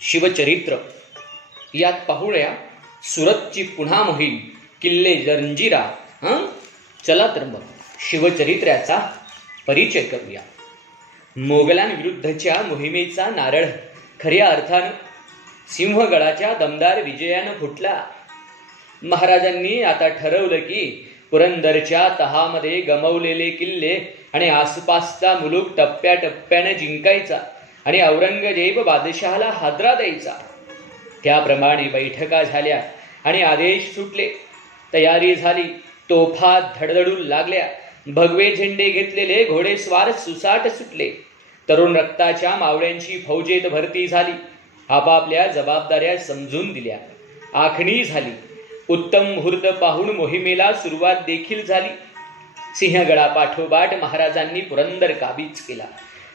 शिवचरित्र यात पाहूया सुरतची पुन्हा मोहीम, किल्ले जंजिरा. चला तर मग शिवचरित्राचा परिचय करूया. मोगलांविरुद्धच्या मोहिमेचा नारळ खऱ्या अर्थानं सिंहगडाच्या दमदार विजयानं फुटला. महाराजांनी आता ठरवलं की पुरंदरच्या तहामध्ये गमवलेले किल्ले आणि आसपासचा मुलूक टप्प्याटप्प्याने जिंकायचा आणि औरंगजेब बादशहाला हादरा द्यायचा. त्याप्रमाणे बैठका झाल्या आणि आदेश सुटले. तयारी झाली. तोफा धडधडू लागल्या. भगवे झेंडे घेतलेले घोडेस्वार सुसाट सुटले. तरुण रक्ताच्या मावळ्यांची फौजेत भरती झाली. आपापल्या जबाबदाऱ्या समजून दिल्या. आखणी झाली. उत्तम मुहूर्त पाहून मोहिमेला सुरुवात देखील झाली. सिंहगडा पाठोपाठ महाराजांनी पुरंदर काबीज केला.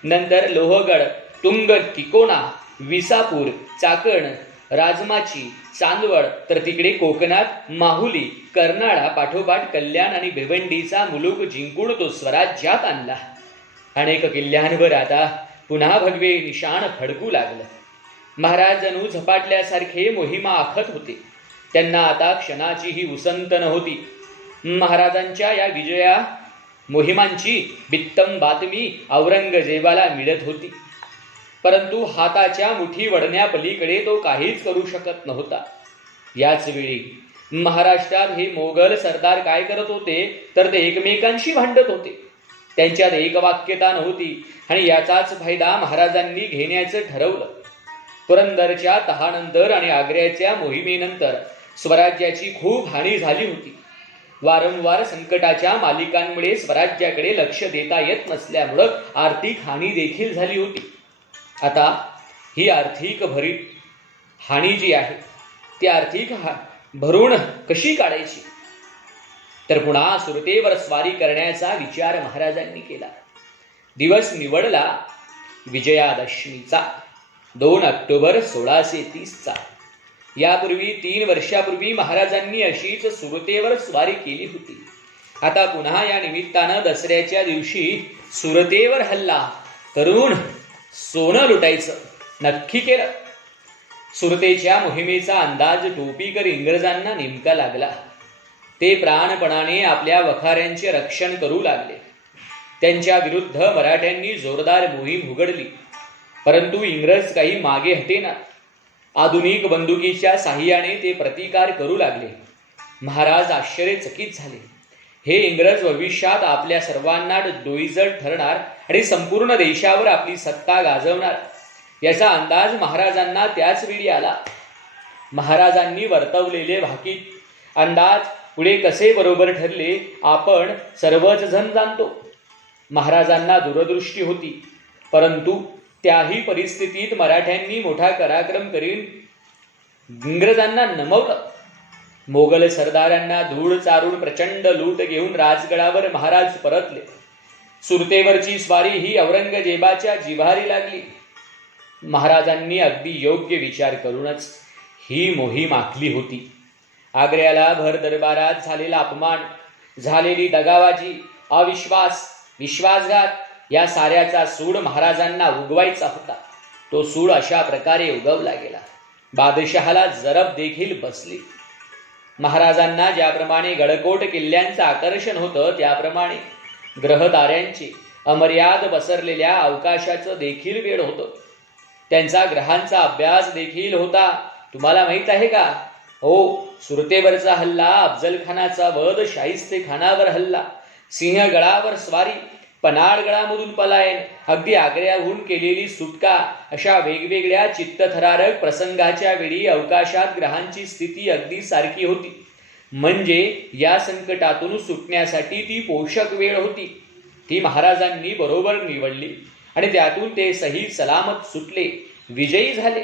नंतर लोहगड, तुंग, तिकोणा, विसापूर, चाकण, राजमाची, चांदवड, तर तिकडे कोकणात माहुली, कर्नाळा पाठोपाठ कल्याण आणि भिवंडीचा मुलूक जिंकून तो स्वराज्यात आणला. अनेक किल्ल्यांवर आता पुन्हा भगवे निशाण फडकू लागलं. महाराज जणू झपाटल्यासारखे मोहिमा आखत होते. त्यांना आता क्षणाचीही उसंत नव्हती. महाराजांच्या या विजया मोहिमांची बित्तम बातमी औरंगजेबाला मिळत होती. परंतु हाताच्या मुठी वडण्यापलीकडे तो काहीच करू शकत नव्हता. याच वेळी महाराष्ट्रात हे मोगल सरदार काय करत होते तर ते एकमेकांशी भांडत होते. त्यांच्यात एकवाक्यता नव्हती आणि याचाच फायदा महाराजांनी घेण्याचं ठरवलं. पुरंदरच्या तहानंतर आणि आग्र्याच्या मोहिमेनंतर स्वराज्याची खूप हानी झाली होती. वारंवार संकटाच्या मालिकांमुळे स्वराज्याकडे लक्ष देता येत नसल्यामुळं आर्थिक हानी देखील झाली होती. आता ही आर्थिक हानी जी आहे ती आर्थिक भरून कशी काढायची, तर पुन्हा सुरतेवर स्वारी करण्याचा विचार महाराजांनी केला. दिवस निवडला विजयादशमीचा, 2 ऑक्टोबर 1630चा. यापूर्वी 3 वर्षापूर्वी महाराजांनी अशीच सुरतेवर स्वारी केली होती. आता पुन्हा या निमित्तानं दसऱ्याच्या दिवशी सुरतेवर हल्ला करून सोनं लुटायचं नक्की केलं. सुरतेच्या मोहिमेचा अंदाज टोपीकर इंग्रजांना नेमका लागला. ते प्राणपणाने आपल्या वखाऱ्यांचे रक्षण करू लागले. त्यांच्या विरुद्ध मराठ्यांनी जोरदार मोहीम उघडली. परंतु इंग्रज काही मागे हटेना. आधुनिक बंदुकीच्या साह्याने ते प्रतिकार करू लागले. महाराज आश्चर्यचकित झाले. हे इंग्रज भविष्यात आपल्या सर्वांना डोईजड ठरणार आणि संपूर्ण देशावर आपली सत्ता गाजवणार याचा अंदाज महाराजांना त्याच वेळी आला. महाराजांनी वर्तवलेले भाकीत अंदाज पुढे कसे बरोबर ठरले आपण सर्वच जण जाणतो. महाराजांना दूरदृष्टी होती. परंतु त्याही परिस्थितीत मराठ्यांनी मोठा पराक्रम करीन इंग्रजांना नमवलं. मोगल सरदारांना धूळ चारून प्रचंड लूट घेऊन राजगडावर महाराज परतले. सुरतेवरची स्वारी ही औरंगजेबाच्या जिव्हारी लागली. महाराजांनी अगदी योग्य विचार करूनच ही मोहीम आखली होती. आग्र्याला भर दरबारात झालेला अपमान, झालेली दगाबाजी, अविश्वास, विश्वासघात या साऱ्याचा सूड महाराजांना उगवायचा होता. तो सूड अशा प्रकारे उगवला गेला. बादशहाला जरब देखील बसली. महाराजांना ज्याप्रमाणे गडकोट किल्ल्यांचं आकर्षण होतं त्याप्रमाणे ग्रहताऱ्यांचे अमर्याद पसरलेल्या अवकाशाचं देखील वेळ होतं. त्यांचा ग्रहांचा अभ्यास देखील होता. तुम्हाला माहित आहे का? हो, सुरतेवरचा हल्ला, अफजलखानाचा वध, शाहिस्तेखानावर हल्ला, सिंहगडावर स्वारी, पन्हाळगडामधून पलायन, अगदी आग्र्याहून केलेली सुटका, अशा वेगवेगळ्या चित्तथरारक प्रसंगाच्या वेळी अवकाशात ग्रहांची स्थिती अगदी सारखी होती. म्हणजे या संकटातून सुटण्यासाठी ती पोषक वेळ होती. ती महाराजांनी बरोबर निवडली आणि त्यातून ते सही सलामत सुटले, विजयी झाले.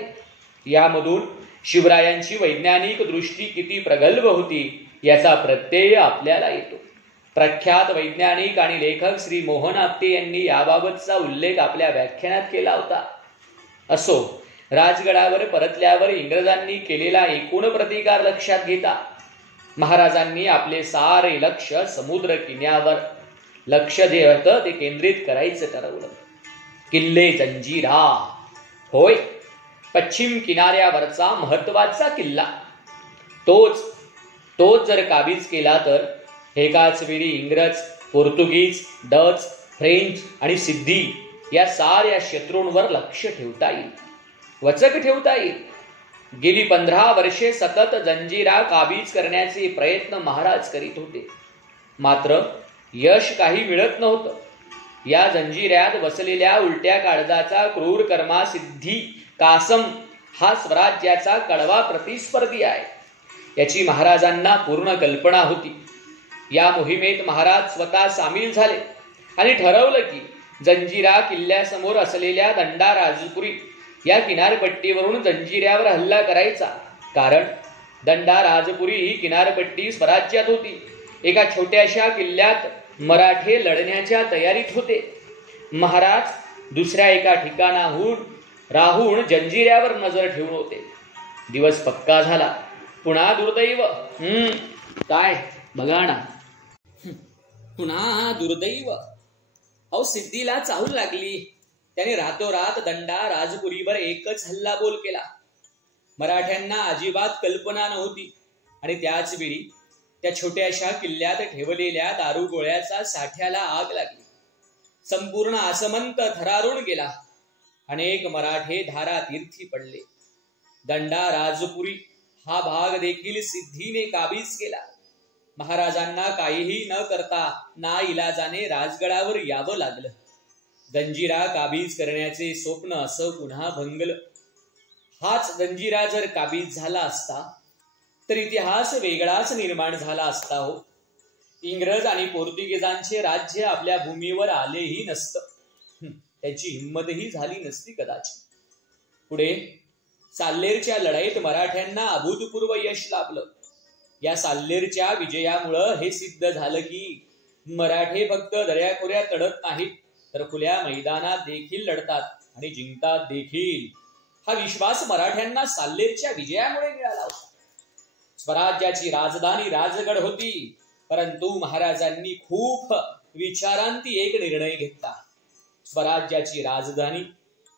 यामधून शिवरायांची वैज्ञानिक दृष्टी किती प्रगल्भ होती याचा प्रत्यय आपल्याला येतो. प्रख्यात वैज्ञानिक आणि लेखक श्री मोहन आपटे यांनी याबाबतचा उल्लेख आपल्या व्याख्यानात केला होता. असो, राजगडावर परतल्यावर इंग्रजांनी केलेला एकूण प्रतिकार लक्षात घेता महाराजांनी आपले सारे लक्ष समुद्र किनाऱ्यावर लक्ष जे होतं ते केंद्रित करायचं ठरवलं. किल्ले जंजिरा, होय, पश्चिम किनाऱ्यावरचा महत्वाचा किल्ला. तोच जर काबीज केला तर एकाच वेळी इंग्रज, पोर्तुगीज, डच, फ्रेंच आणि सिद्धी या साऱ्या शत्रूंवर लक्ष ठेवता येईल, वचक ठेवता येईल. गेली 15 वर्षे सतत जंजिरा काबीज करण्याचे प्रयत्न महाराज करीत होते, मात्र यश काही मिळत नव्हतं. या जंजिऱ्यात बसलेल्या उलट्या काळजाचा क्रूर कर्मा सिद्धी कासम हा स्वराज्याचा कडवा प्रतिस्पर्धी आहे, याची महाराजांना पूर्ण कल्पना होती. या मोहिमेत महाराज स्वतः सामील झाले आणि ठरवलं की जंजिरा किल्ल्यासमोर असलेल्या दंडा राजपुरी या किनारपट्टीवरून जंजिऱ्यावर हल्ला करायचा. कारण दंडा राजपुरी ही किनारपट्टी स्वराज्यात होती. एका छोट्याशा किल्ल्यात मराठे लढण्याच्या तयारीत होते. महाराज दुसऱ्या एका ठिकाणाहून राहून जंजिऱ्यावर नजर ठेवून होते. दिवस पक्का झाला. पुन्हा दुर्दैव. काय बघा ना, पुन्हा दुर्दैव. अहो, सिद्धीला चाहूल लागली. त्याने रातोरात दंडा राजपुरीवर एकच हल्लाबोल केला. मराठ्यांना अजिबात कल्पना नव्हती आणि त्याच वेळी त्या छोट्याशा किल्ल्यात ठेवलेल्या दारुगोळ्याचा साठ्याला आग लागली. संपूर्ण आसमंत थरारून गेला. अनेक मराठे धारातीर्थी पडले. दंडा राजपुरी हा भाग देखील सिद्धीने काबीज केला. महाराजांना काहीही न करता नाइलाजाने राजगडावर यावं लागलं. जंजिरा काबीज करण्याचे स्वप्न असं पुन्हा भंगलं. हाच जंजिरा जर काबीज झाला असता तर इतिहास वेगळाच निर्माण झाला असता हो. इंग्रज आणि पोर्तुगीजांचे राज्य आपल्या भूमीवर आलेही नसतं. त्यांची हिंमतही झाली नसती कदाचित. पुढे साल्लेरच्या लढाईत मराठ्यांना अभूतपूर्व यश लाभलं. या साल्लेरच्या विजयामुळं हे सिद्ध झालं की मराठे फक्त दर्याखोऱ्यात लढत नाहीत, तर खुल्या मैदानात देखील लढतात आणि जिंकतात देखील. हा विश्वास मराठ्यांना साल्लेरच्या विजयामुळे मिळाला होता. स्वराज्याची राजधानी राजगड होती, परंतु महाराजांनी खूप विचारांती एक निर्णय घेतला. स्वराज्याची राजधानी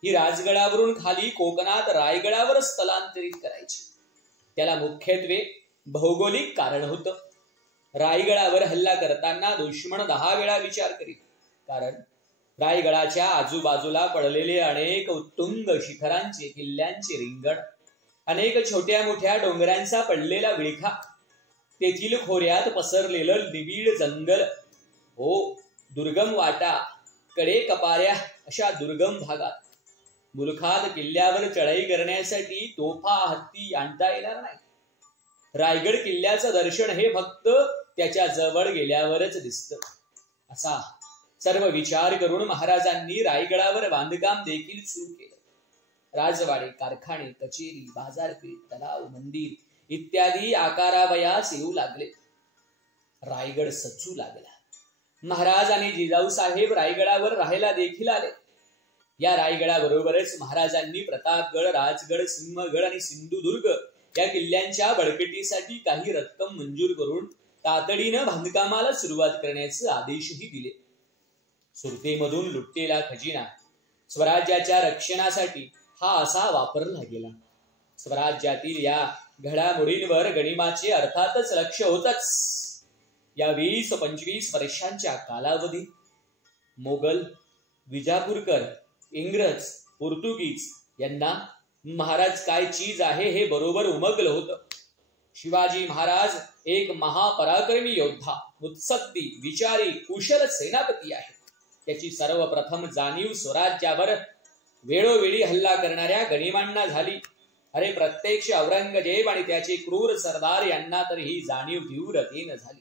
ही राजगडावरून खाली कोकणात रायगडावर स्थलांतरित करायची. त्याला मुख्यत्वे भौगोलिक कारण होतं. रायगडावर हल्ला करताना दुश्मन 10 वेळा विचार करीत, कारण रायगडाच्या आजूबाजूला पडलेले अनेक उत्तुंग शिखरांचे, किल्ल्यांचे रिंगण, अनेक छोट्या मोठ्या डोंगरांचा पडलेला विळखा, तेथील खोऱ्यात पसरलेलं निबिड जंगल, दुर्गम वाटा, कडे कपाऱ्या अशा दुर्गम भागात मुलखात किल्ल्यावर चढाई करण्यासाठी तोफा, हत्ती आणता येणार नाही. रायगड किल्ल्याचं दर्शन हे फक्त त्याच्या जवळ गेल्यावरच दिसतं. असा सर्व विचार करून महाराजांनी रायगडावर बांधकाम देखील सुरू केलं. राजवाडे, कारखाने, कचेरी, बाजारपेठ, तलाव, मंदिर इत्यादी आकारावयास येऊ लागले. रायगड सचू लागला. महाराज आणि जिजाऊ साहेब रायगडावर राहायला देखील आले. या रायगडाबरोबरच महाराजांनी प्रतापगड, राजगड, सिंहगड आणि सिंधुदुर्ग या किल्ल्यांच्या बळकटीसाठी काही रक्कम मंजूर करून तातडीनं बांधकामाला सुरुवात करण्याचे आदेशही दिले. सुरतेमधून लुटलेला खजिना स्वराज्याच्या रक्षणासाठी हा असा वापरला गेला. स्वराज्यातील या घडामोडींवर गनिमाचे अर्थातच लक्ष होतच. या 20-25 वर्षांच्या कालावधीत मोगल, विजापूरकर, इंग्रज, पोर्तुगीज यांना महाराज काय चीज आहे हे बरोबर उमगलं होतं. शिवाजी महाराज एक महापराक्रमी योद्धा, मुत्सद्दी, विचारी, कुशल सेनापती आहे. त्याची सर्वप्रथम जाणीव स्वराज्यावर वेळोवेळी हल्ला करणाऱ्या गनिमांना झाली. अरे, प्रत्यक्ष औरंगजेब आणि त्याचे क्रूर सरदार यांना तर ही जाणीव तीव्रतेनं झाली.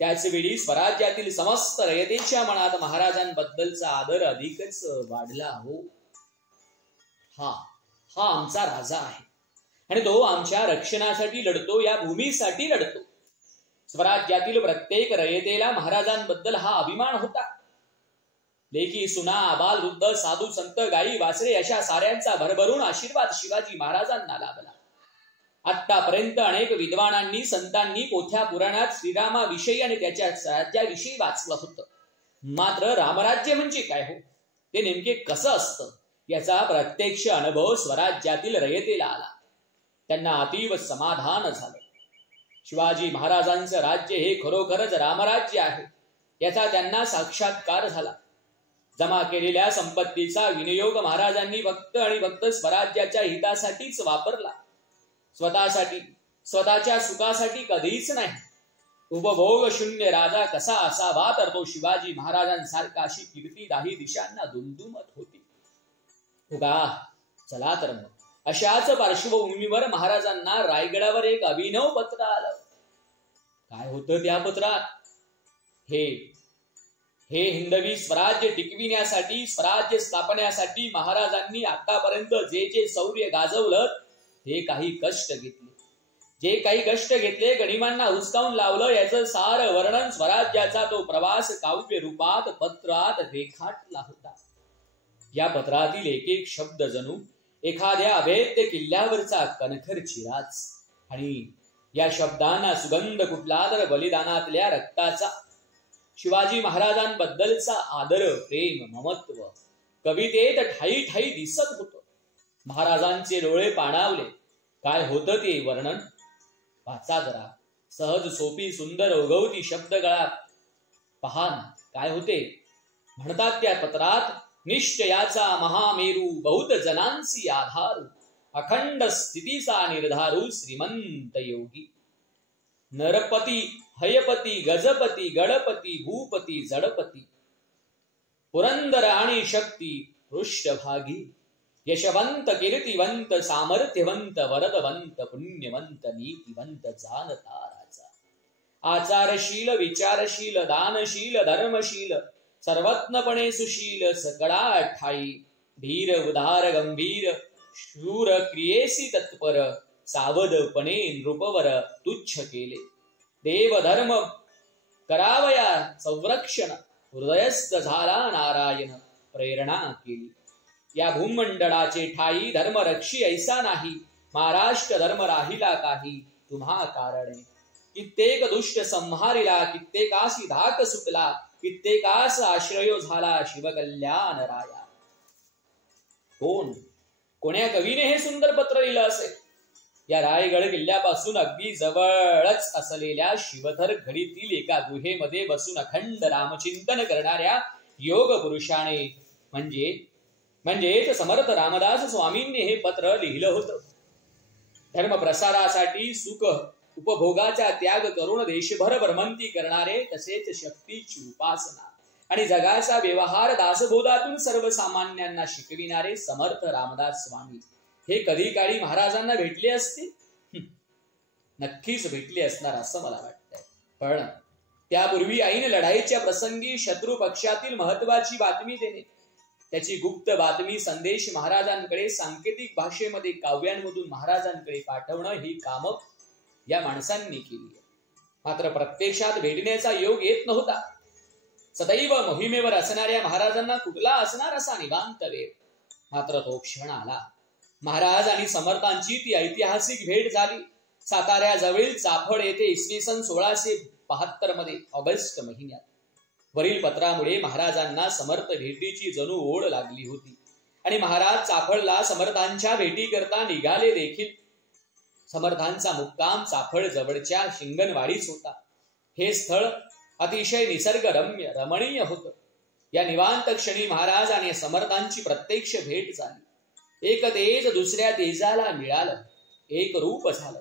त्याचवेळी स्वराज्यातील समस्त रयतेच्या मनात महाराजांबद्दलचा आदर अधिकच वाढला. हा आमचा राजा आहे आणि तो आमच्या रक्षणासाठी लढतो, या भूमीसाठी लढतो. स्वराज्यातील प्रत्येक रयतेला महाराजांबद्दल हा अभिमान होता. लेकी, सुना, आबाल, वृद्ध, साधू, संत, गाई, वासरे अशा साऱ्यांचा भरभरून आशीर्वाद शिवाजी महाराजांना लाभला. आतापर्यंत अनेक विद्वानांनी, संतांनी पोथ्या पुराणात श्रीरामाविषयी आणि त्याच्या राज्याविषयी वाचलं होतं. मात्र रामराज्य म्हणजे काय हो, ते नेमके कसं असतं याचा प्रत्यक्ष अनुभव स्वराज्यातील रयतेला आला. त्यांना अतीव समाधान झालं. शिवाजी महाराजांचं राज्य हे खरोखरच रामराज्य आहे याचा त्यांना साक्षात्कार झाला. जमा केलेल्या संपत्तीचा विनियोग महाराजांनी फक्त आणि फक्त स्वराज्याच्या हितासाठीच वापरला. स्वतःसाठी, स्वतःच्या सुखासाठी कधीच नाही. उपभोग शून्य राजा कसा असावा तर तो शिवाजी महाराजांसारखा अशी कीर्ती दाही दिशांना दुमदुमत होती. उगा चला तर मग अशाच पार्श्वभूमीवर महाराजांना रायगडावर एक अभिनव पत्र आलं. काय होतं त्या पत्रात? हे हिंदवी स्वराज्य टिकविण्यासाठी, स्वराज्य स्थापण्यासाठी महाराजांनी आतापर्यंत जे जे शौर्य गाजवलं ते काही कष्ट घेतले, जे काही कष्ट घेतले, गणिमांना हुसकावून लावलं, याचं सार वर्णन स्वराज्याचा तो प्रवास काव्य रूपात पत्रात रेखाटला होता. या पत्रातील एक एक शब्द जणू एखाद्या अभेद्य किल्ल्यावरचा कणखर चिराच, आणि या शब्दांना सुगंध कुठला तर बलिदानातल्या रक्ताचा. शिवाजी महाराजांबद्दलचा आदर, प्रेम, ममत्व कवितेत ठाई ठाई दिसत होतं. महाराजांचे डोळे पाणावले. काय होतं ते वर्णन? वाचा जरा. सहज सोपी सुंदर ओघवती शब्दगळा पहा ना. काय होते म्हणतात त्या पत्रात? निश्चयाचा महामेरू, बहुत जनांसी आधारू, अखंड स्थितीचा निर्धारू, श्रीमंत योगी. नरपती, हयपती, गजपती, गणपती, भूपती, जडपती, पुरंदर आणि शक्ती पृष्ठभागी, यशवंत, कीर्तिवंत, सामर्थ्यवंत, वरदवंत, पुण्यवंत, नीतिवंत, जाणता राजा, आचारशील, विचारशील, दानशील, धर्मशील, सर्वज्ञपणे सुशील, सकळा ठाई, धीर, उदार, गंभीर, शूर, क्रियेसी तत्पर, सावधपणे नृपवर तुच्छ केले. देव धर्म करावया संरक्षण, हृदयस्थ झाला नारायण, प्रेरणा केली. या भूमंडळाचे ठाई धर्म रक्षी ऐसा नाही, महाराष्ट्र धर्म राहिला काही तुम्हा कारणे. कित्येक दुष्ट संहारिला, कित्येकासी धाक सुटला, कित्येकास आश्रयो झाला शिवकल्याण राया. कोण्या कवीने हे सुंदर पत्र लिहिलं असेल? या रायगड किल्ल्यापासून अगदी जवळच असलेल्या शिवथर घडीतील एका गुहेमध्ये बसून अखंड रामचिंतन करणाऱ्या योग पुरुषाने म्हणजेच समर्थ रामदास स्वामींनी हे पत्र लिहिलं होतं. धर्म प्रसारासाठी सुख उपभोगाचा त्याग करून देशभर भ्रमंती करणारे, तसेच शक्तीची उपासना आणि जगाचा व्यवहार दासबोधातून सर्वसामान्यांना शिकविणारे समर्थ रामदास स्वामी हे कधी काळी महाराजांना भेटले असते? नक्कीच भेटले असणार असं मला वाटतंय. पण त्यापूर्वी ऐन लढाईच्या प्रसंगी शत्रू पक्षातील महत्वाची बातमी देणे, त्याची गुप्त बातमी संदेश महाराजांकडे सांकेतिक भाषेमध्ये काव्यांमधून महाराजांकडे पाठवणं ही काम या माणसांनी केली. मात्र प्रत्यक्षात भेटण्याचा योग येत नव्हता. सदैव मोहिमेवर असणाऱ्या महाराजांना कुठला असणार असा निवांत वेळ. मात्र तो क्षण आला. महाराज आणि समर्थांची ती ऐतिहासिक भेट झाली. साताऱ्या जवळील चाफळ येथे इसवी सन 1672 मध्ये ऑगस्ट महिन्यात. वरील पत्रामुळे महाराजांना समर्थ भेटीची जणू ओढ लागली होती आणि महाराज चाफळला समर्थांच्या भेटी करता निघाले देखील. समर्थांचा मुक्काम चाफळ जवळच्या शिंगणवाडीच होता. हे स्थळ अतिशय निसर्गरम्य रमणीय होतं. या निवांत क्षणी महाराज आणि समर्थांची प्रत्यक्ष भेट झाली. एक तेज दुसऱ्या तेजाला मिळालं, एक रूप झालं.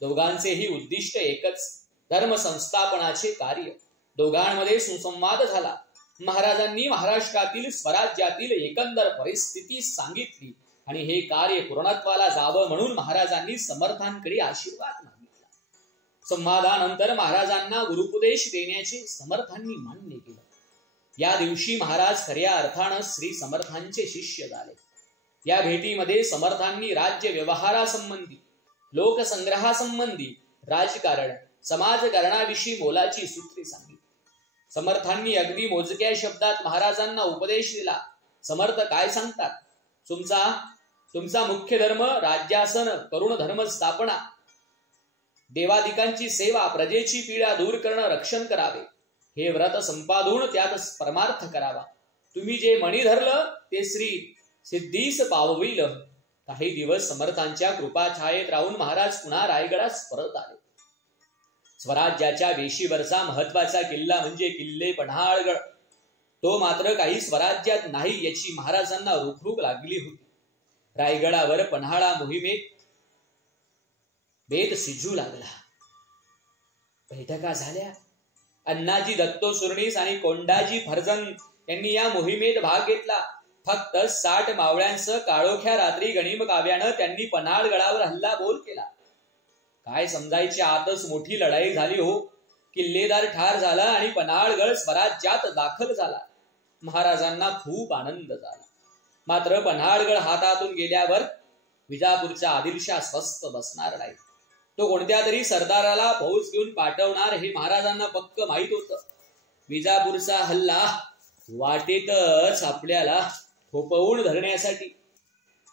दोघांचेही उद्दिष्ट एकच, धर्म संस्थापनाचे कार्य. दोघांमध्ये सुसंवाद झाला. महाराजांनी महाराष्ट्रातील स्वराज्यातील एकंदर परिस्थिती सांगितली आणि हे कार्य पूर्णत्वाला जावं म्हणून महाराजांनी समर्थांकडे आशीर्वाद मागितला. संवादानंतर महाराजांना गुरुपदेश देण्याचे समर्थांनी मान्य केलं. या दिवशी महाराज खऱ्या अर्थानं श्री समर्थांचे शिष्य झाले. या भेटीमध्ये समर्थांनी राज्य व्यवहारासंबंधी, लोकसंग्रहासंबंधी, राजकारण, समाजकारणाविषयी मोलाची सूत्रे सांगितली. समर्थांनी अगदी मोजक्या शब्दात महाराजांना उपदेश दिला. समर्थ काय सांगतात? तुमचा मुख्य धर्म राज्यासन करून धर्म स्थापना, देवादिकांची सेवा, प्रजेची पीडा दूर करणं, रक्षण करावे. हे व्रत संपादून त्यात परमार्थ करावा. तुम्ही जे मणी धरलं ते सिद्धीस पावविल. काही दिवस समर्थांच्या कृपाछायेत राहून महाराज पुन्हा रायगडास परत आले. स्वराज्याच्या वेशीवरचा महत्वाचा किल्ला म्हणजे किल्ले पन्हाळगड, तो मात्र काही स्वराज्यात नाही याची महाराजांना रुखरुख लागली होती. रायगडावर पन्हाळा मोहिमेत बेत सिजू लागला. बैठका झाल्या. अण्णाजी दत्तो सुर्णीस आणि कोंडाजी फर्जन यांनी या मोहिमेत भाग घेतला. फक्त 60 मावळ्यांसह काळोख्या रात्री गणिम काव्यानं त्यांनी पन्हाळगडावर हल्ला बोल केला. काय समजायच्या आतच मोठी लढाई झाली हो. किल्लेदार ठार झाला आणि पन्हाळगड स्वराज्यात दाखल झाला. महाराजांना खूप आनंद झाला. मात्र पन्हाळगड हातातून गेल्यावर विजापूरचा आदिलशाह स्वस्थ बसणार नाही. तो कोणत्या तरी सरदाराला फौज घेऊन पाठवणार हे महाराजांना पक्क माहित होतं. विजापूरचा हल्ला वाटेतच आपल्याला थोपवून धरण्यासाठी,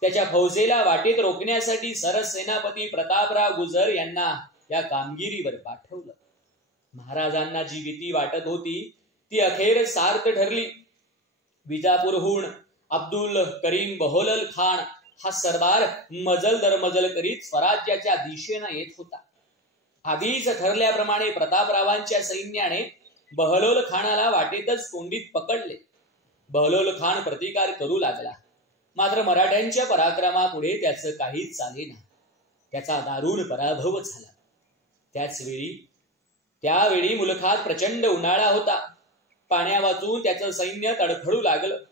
त्याच्या फौजेला वाटेत रोखण्यासाठी सरसेनापती प्रतापराव गुजर यांना या कामगिरीवर पाठवलं. महाराजांना जी भीती वाटत होती ती अखेर सार्थ ठरली. विजापूरहून अब्दुल करीम बहोलल खान हा सरदार मजल दर मजल करीत स्वराज्याच्या दिशेनं येत होता. आधीच ठरल्याप्रमाणे प्रतापरावांच्या सैन्याने बहलोल खानाला वाटेतच कोंडीत पकडले. बहलोल खान प्रतिकार करू लागला. मात्र मराठ्यांच्या पराक्रमापुढे त्याचं काहीच चालेना. त्याचा दारुण पराभव झाला. त्यावेळी मुलखात प्रचंड उन्हाळा होता. पाण्या वाचून त्याचं सैन्य तडफडू लागलं.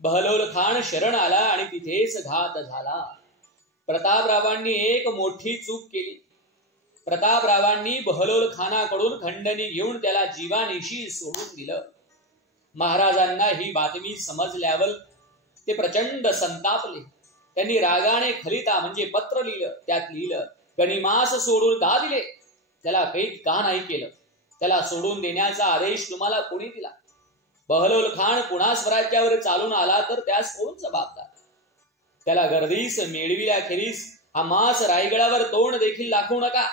बहलोल खान शरण आला आणि तिथेच घात झाला. प्रतापरावांनी एक मोठी चूक केली. प्रतापरावांनी बहलोल खानाकडून खंडणी घेऊन त्याला जीवानिशी सोडून दिलं. महाराजांना ही बातमी समजल्यावर ते प्रचंड संतापले. त्यांनी रागाने खलिता म्हणजे पत्र लिहिलं. त्यात लिहिलं, गनिमास सोडून का दिले? त्याला कैद का नाही केलं? त्याला सोडून देण्याचा आदेश तुम्हाला कोणी दिला? बहलोल खान पुन्हा स्वराज्यावर चालून आला तर त्यास कोण जबाबदार? त्याला गर्दीस मिळविल्याखेरीस आम्हास रायगडावर तोंड देखील दाखवू नका.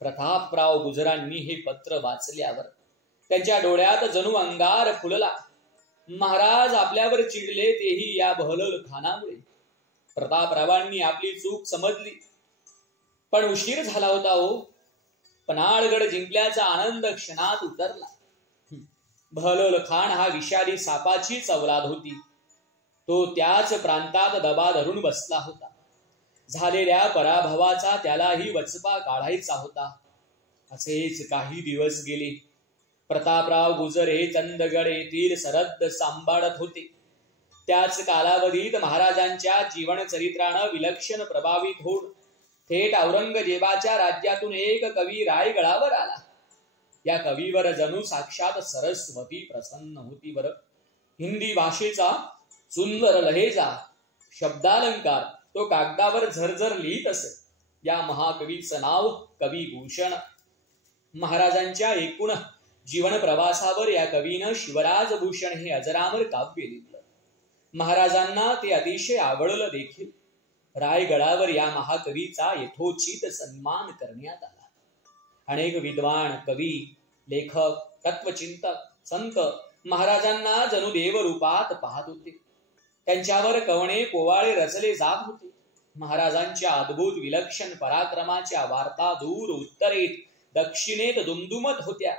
प्रतापराव गुजरांनी हे पत्र वाचल्यावर त्यांच्या डोळ्यात जणू अंगार फुलला. महाराज आपल्यावर चिडले तेही या बहलोल खानामुळे. प्रतापरावांनी आपली चूक समजली, पण उशीर झाला होता हो. पन्हाळगड जिंकल्याचा आनंद क्षणात उतरला. बहलोल खान हा विषारी सापाचीच औलाद होती. तो त्याच प्रांतात दबा धरून बसला होता. झालेल्या पराभवाचा त्यालाही वचपा काढायचा होता. असेच काही दिवस गेले. प्रतापराव गुजर हे चंदगड येथील सरहद्द सांभाळत होते. त्याच कालावधीत महाराजांच्या जीवनचरित्रानं विलक्षण प्रभावित होऊन थेट औरंगजेबाच्या राज्यातून एक कवी रायगडावर आला. या कवीवर जणू साक्षात सरस्वती प्रसन्न होती. बरं, हिंदी भाषेचा सुंदर लहेजा, शब्दालंकार तो कागदावर झरझर लिहित असे. या महाकवीचं नाव कवी भूषण. महाराजांच्या एकूण जीवन प्रवासावर या कवीनं शिवराज भूषण हे अजरामर काव्य लिहिलं. महाराजांना ते अतिशय आवडलं देखील. रायगडावर या महाकवीचा यथोचित सन्मान करण्यात आला. अनेक विद्वान, कवी, लेखक, तत्वचिंतक, संत महाराजांना जणू देवरूपात पाहत होते. त्यांच्यावर कवणे पोवाळे रचले जात होते. महाराजांच्या अद्भुत विलक्षण पराक्रमाच्या वार्ता दूर उत्तरेत दक्षिणेत दुमदुमत होत्या.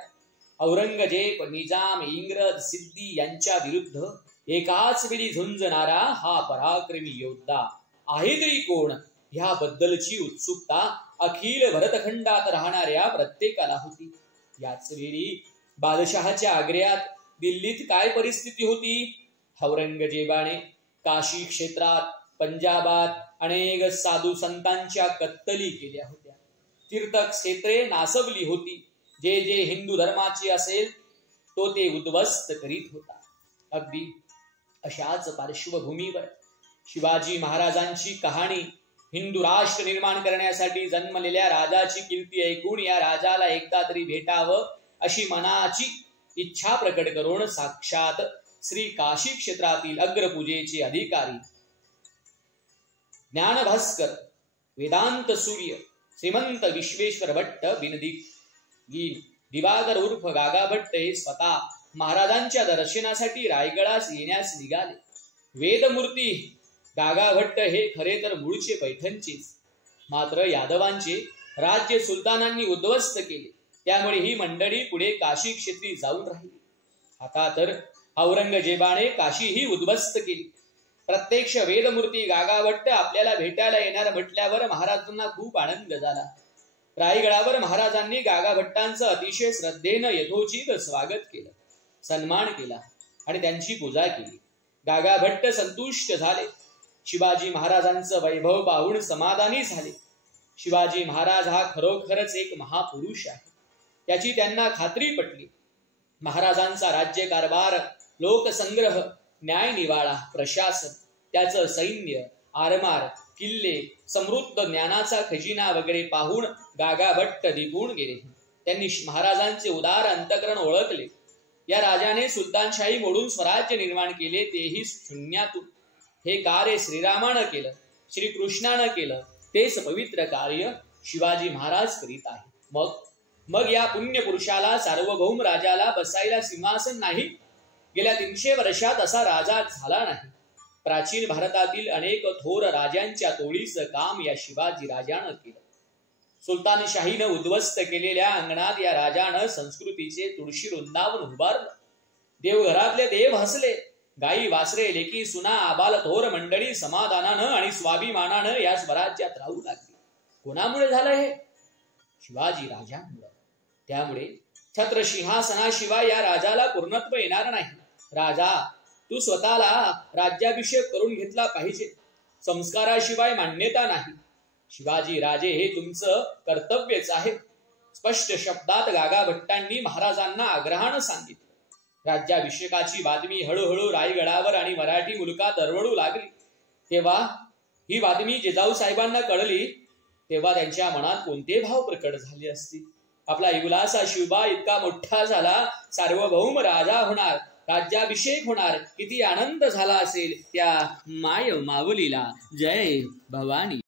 औरंगजेब, निजाम, इंग्रज, सिद्धी यांच्या विरुद्ध एकाच वेळी झुंजणारा हा पराक्रमी योद्धा आहे तरी कोण, ह्याबद्दलची उत्सुकता अखिल भरतखंडात राहणाऱ्या प्रत्येकाला होती. याच वेळी बादशहाच्या आग्र्यात, दिल्लीत काय परिस्थिती होती? औरंगजेबाने काशी क्षेत्रात, पंजाबात अनेक साधू संतांच्या कत्तली केल्या होत्या. तीर्थक्षेत्रे नासवली होती. जे जे हिंदू धर्माचे असेल तो ते उद्ध्वस्त करीत होता. अगदी अशाच पार्श्वभूमीवर शिवाजी महाराजांची कहाणी, हिंदू राष्ट्र निर्माण करण्यासाठी जन्मलेल्या राजाची कीर्ती ऐकून या राजाला एकदा तरी भेटावं अशी मनाची इच्छा प्रकट करून साक्षात श्री काशी क्षेत्रातील अग्रपूजेचे अधिकारी ज्ञानभास्कर, वेदांत सूर्य, श्रीमंत विश्वेश्वर भट्ट दिवाकर उर्फ गागा भट्ट हे स्वतः महाराजांच्या दर्शनासाठी रायगडास येण्यास निघाले. वेदमूर्ती गागाभट्ट हे खरे तर मूळचे पैठणचेच, मात्र यादवांचे राज्य सुलतानांनी उद्ध्वस्त केले. त्यामुळे ही मंडळी पुढे काशी क्षेत्री जाऊन राहिली. आता तर औरंगजेबाने काशीही उद्ध्वस्त केली. प्रत्यक्ष वेदमूर्ती गागाभट्ट आपल्याला भेटायला येणार म्हटल्यावर महाराजांना खूप आनंद झाला. रायगडावर महाराजांनी गागाभट्टांचं अतिशय श्रद्धेनं यथोचित स्वागत केलं, सन्मान केला आणि त्यांची पूजा केली. गागाभट्ट संतुष्ट झाले. शिवाजी महाराजांचं वैभव पाहून समाधानी झाले. शिवाजी महाराज हा खरोखरच एक महापुरुष आहे याची त्यांना खात्री पटली. महाराजांचा राज्यकारभार, लोकसंग्रह, न्यायनिवाडा, प्रशासन, त्याचं सैन्य, आरमार, किल्ले, समृद्ध ज्ञानाचा खजिना वगैरे पाहून गागाभट्ट दिपून गेले. त्यांनी महाराजांचे उदार अंतःकरण ओळखले. या राजाने सुलतानशाही मोडून स्वराज्य निर्माण केले, तेही शून्यातून. हे कार्य श्रीरामानं केलं, श्रीकृष्णानं केलं, तेच पवित्र कार्य शिवाजी महाराज करीत आहे. मग या पुण्यपुरुषाला, सार्वभौम राजाला बसायला सिंहासन नाही. गेल्या 300 वर्षात असा राजा झाला नाही. प्राचीन भारतातील अनेक थोर राजांच्या तोडीचं काम या शिवाजी राजानं केलं. सुलतानशाहीनं उद्ध्वस्त केलेल्या अंगणात या राजानं संस्कृतीचे तुळशी वृंदावन उभारलं. देवघरातले देव हसले. गाई, वासरे, लेकी, सुना, आबाल थोर मंडळी समाधानानं आणि स्वाभिमानानं या स्वराज्यात राहू लागली. कोणामुळे झालं हे? शिवाजी राजांमुळे. त्यामुळे छत्र सिंहासनाशिवाय या राजाला पूर्णत्व येणार नाही. राजा, तू स्वतःला राज्याभिषेक करून घेतला पाहिजे. संस्काराशिवाय मान्यता नाही. शिवाजी राजे, हे तुमचं कर्तव्यच आहे. स्पष्ट शब्दात गागाभट्टांनी महाराजांना आग्रहानं सांगितलं. राज्याभिषेकाची बातमी हळूहळू रायगडावर आणि मराठी मुलकात दरवळू लागली. तेव्हा ही बातमी जिजाऊ साहेबांना कळली, तेव्हा त्यांच्या मनात कोणते भाव प्रकट झाले असतील. आपला इवलासा शिवबा इतका मोठा झाला, सार्वभौम राजा होणार, राज्याभिषेक होणार, किती आनंद झाला असेल त्या माय माऊलीला. जय भवानी.